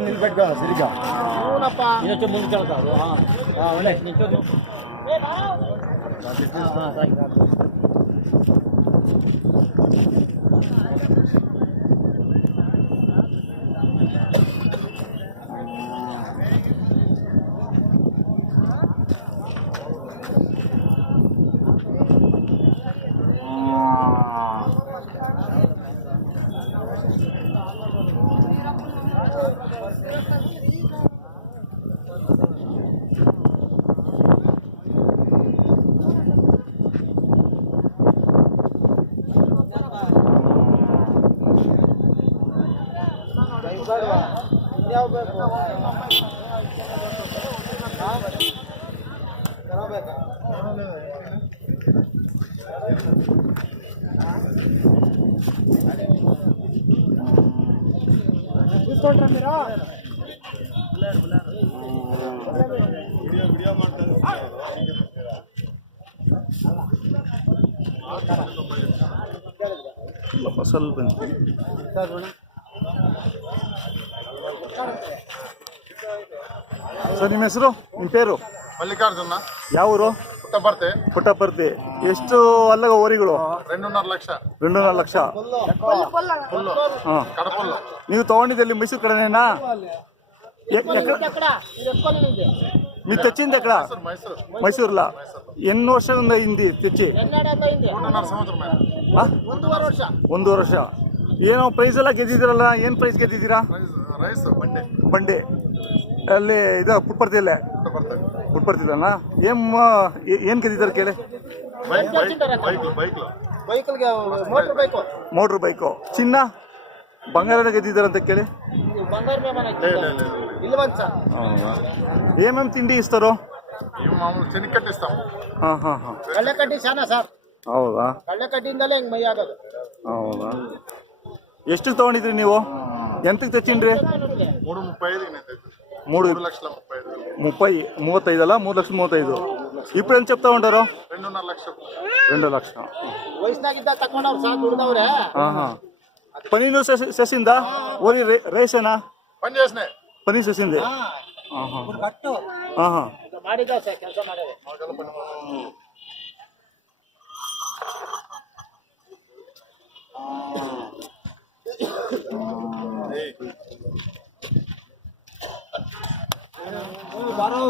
నిలబెట్టుకో సరిగా ముందు వెళ్తారు చూసుకుంటారా మీరు వీడియో ಮಾಡ್ತಾರೆ ಮಸಾಲ ಬಂತು ಸರ್ ನಿಮ್ಮ ಹೆಸರು ನಿಮ್ಮ ಪೇರು ಮಲ್ಲಿಕಾರ್ಜುನ ಯಾವ ಊರು ಪುಟ್ಟಪರ್ತಿ ಎಷ್ಟು ಅಲ್ಲಗ ಓರಿಗಳು 2.5 ಲಕ್ಷ ನೀವು ತಗೊಂಡಿದ್ದಲ್ಲಿ ಮೈಸೂರು ಕಡೆನೇನಾ మీరు తెచ్చింది ఎక్కడ మైసూర్లో ఎన్ని వర్షాలు అయింది తెచ్చి 1 ವರ್ಷ ಏನೋ ಪ್ರೈಸ್ ಎಲ್ಲ ಗೆದ್ದಿದ್ದೀರಲ್ಲ ಏನು ಪ್ರೈಸ್ ಗೆದ್ದಿದ್ದೀರಾ ಬಂಡೆ ಅಲ್ಲಿ ಇದು ಪುಟ್ಪರ್ತಿಯಲ್ಲೇ ಪುಟ್ಪರ್ತಿಲ್ಲ ಏನು ಗೆದ್ದಿದ್ದಾರೆ ಕೇಳಿ ಮೋಟ್ರ್ ಬೈಕು ಚಿನ್ನ ಬಂಗಾರ ಗೆದ್ದಿದ್ದಾರೆ ಅಂತ ಕೇಳಿ ఏమేమి తిండి ఇస్తారు ಹೌದಾ ಹೌದಾ ಎಷ್ಟು ತಗೊಂಡಿದ್ರಿ ನೀವು ಎಂತಕ್ಕೆ ತೆಚ್ಚಿನ್ರಿ 35 ಅಲ್ಲ 3,35,000 ఇప్పుడు ఎంత చెప్తా ఉంటారు 2 లక్ష పని చేసిందా ఓన్లీ రేసేనా పని చేసింది ಬಾರೋ